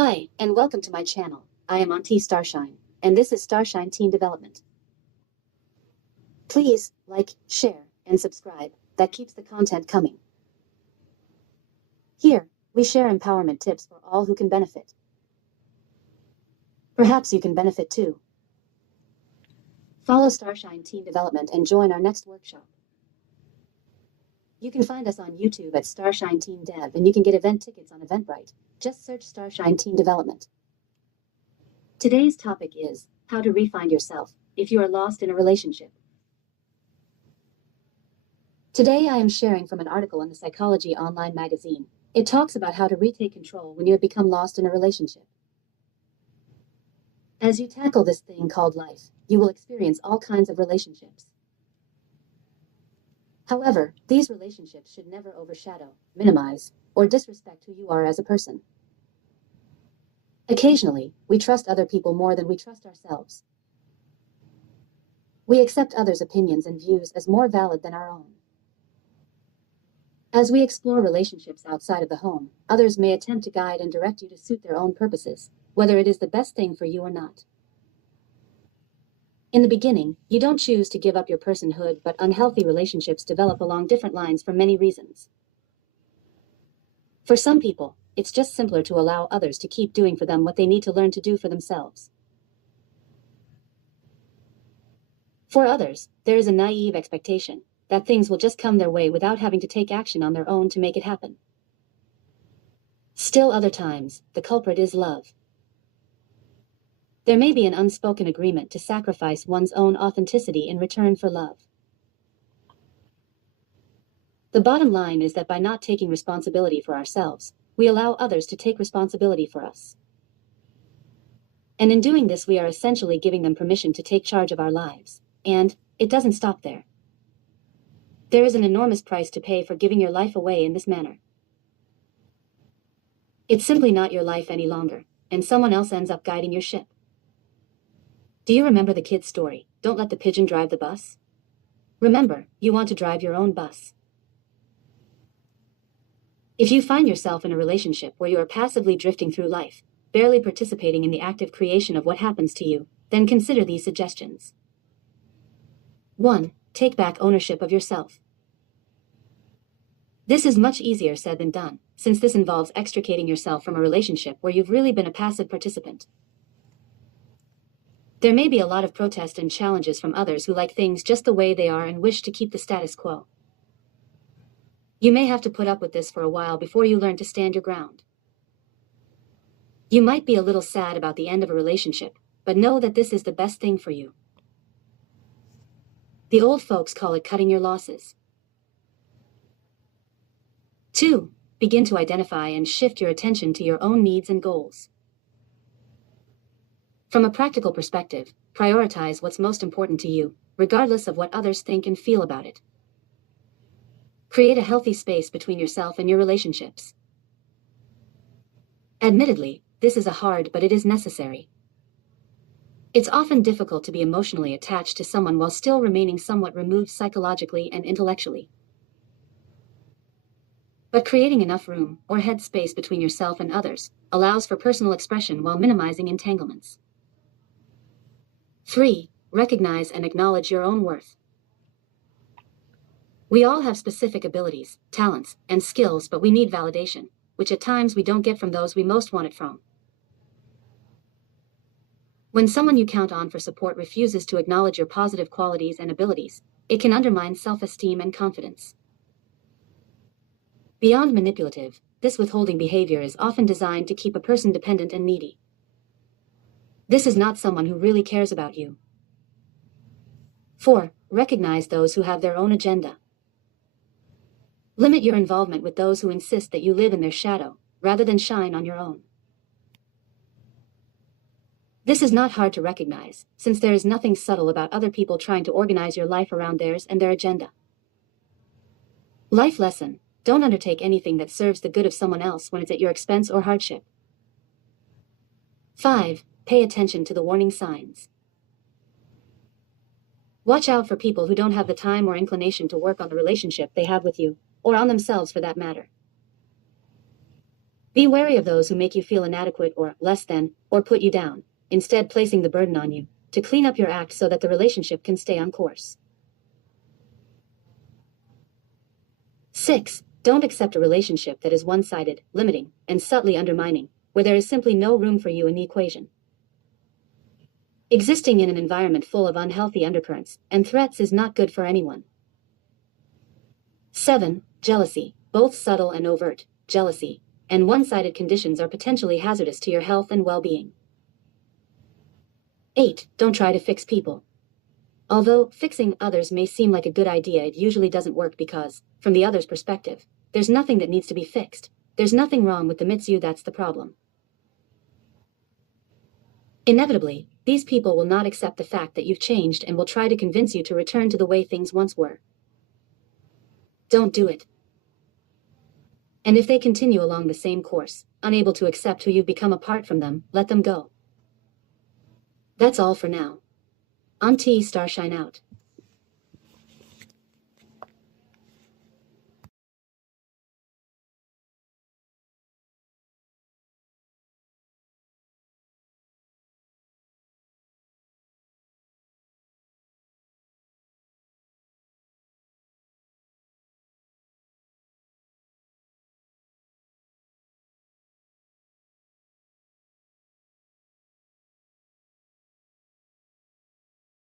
Hi, and welcome to my channel. I am Auntie Starshine, and this is Starshine Teen Development. Please like, share, and subscribe. That keeps the content coming. Here, we share empowerment tips for all who can benefit. Perhaps you can benefit too. Follow Starshine Teen Development and join our next workshop. You can find us on YouTube at Starshine Teen Dev, and you can get event tickets on Eventbrite. Just search Starshine Teen Development. Today's topic is how to re-find yourself if you are lost in a relationship. Today I am sharing from an article in the Psychology Online magazine. It talks about how to retake control when you have become lost in a relationship. As you tackle this thing called life, you will experience all kinds of relationships. However, these relationships should never overshadow, minimize, or disrespect who you are as a person. Occasionally, we trust other people more than we trust ourselves. We accept others' opinions and views as more valid than our own. As we explore relationships outside of the home, others may attempt to guide and direct you to suit their own purposes, whether it is the best thing for you or not. In the beginning, you don't choose to give up your personhood, but unhealthy relationships develop along different lines for many reasons. For some people, it's just simpler to allow others to keep doing for them what they need to learn to do for themselves. For others, there is a naive expectation that things will just come their way without having to take action on their own to make it happen. Still other times, the culprit is love. There may be an unspoken agreement to sacrifice one's own authenticity in return for love. The bottom line is that by not taking responsibility for ourselves, we allow others to take responsibility for us. And in doing this, we are essentially giving them permission to take charge of our lives. And it doesn't stop there. There is an enormous price to pay for giving your life away in this manner. It's simply not your life any longer, and someone else ends up guiding your ship. Do you remember the kid's story, "Don't let the pigeon drive the bus"? Remember, you want to drive your own bus. If you find yourself in a relationship where you are passively drifting through life, barely participating in the active creation of what happens to you, then consider these suggestions. 1. Take back ownership of yourself. This is much easier said than done, since this involves extricating yourself from a relationship where you've really been a passive participant. There may be a lot of protest and challenges from others who like things just the way they are and wish to keep the status quo. You may have to put up with this for a while before you learn to stand your ground. You might be a little sad about the end of a relationship, but know that this is the best thing for you. The old folks call it cutting your losses. 2. Begin to identify and shift your attention to your own needs and goals. From a practical perspective, prioritize what's most important to you, regardless of what others think and feel about it. Create a healthy space between yourself and your relationships. Admittedly, this is hard, but it is necessary. It's often difficult to be emotionally attached to someone while still remaining somewhat removed psychologically and intellectually. But creating enough room or head space between yourself and others allows for personal expression while minimizing entanglements. 3. Recognize and acknowledge your own worth. We all have specific abilities, talents, and skills, but we need validation, which at times we don't get from those we most want it from. When someone you count on for support refuses to acknowledge your positive qualities and abilities, it can undermine self-esteem and confidence. Beyond manipulative, this withholding behavior is often designed to keep a person dependent and needy. This is not someone who really cares about you. 4. Recognize those who have their own agenda. Limit your involvement with those who insist that you live in their shadow, rather than shine on your own. This is not hard to recognize, since there is nothing subtle about other people trying to organize your life around theirs and their agenda. Life lesson: don't undertake anything that serves the good of someone else when it's at your expense or hardship. 5. Pay attention to the warning signs. Watch out for people who don't have the time or inclination to work on the relationship they have with you, or on themselves for that matter. Be wary of those who make you feel inadequate or less than, or put you down, instead placing the burden on you to clean up your act so that the relationship can stay on course. 6. Don't accept a relationship that is one-sided, limiting, and subtly undermining, where there is simply no room for you in the equation. Existing in an environment full of unhealthy undercurrents and threats is not good for anyone. 7. Jealousy. Both subtle and overt jealousy and one-sided conditions are potentially hazardous to your health and well-being. 8. Don't try to fix people. Although fixing others may seem like a good idea, it usually doesn't work because, from the other's perspective, there's nothing that needs to be fixed. There's nothing wrong with the Mitsu, that's the problem. Inevitably, these people will not accept the fact that you've changed and will try to convince you to return to the way things once were. Don't do it. And if they continue along the same course, unable to accept who you've become apart from them, let them go. That's all for now. Auntie Starshine out.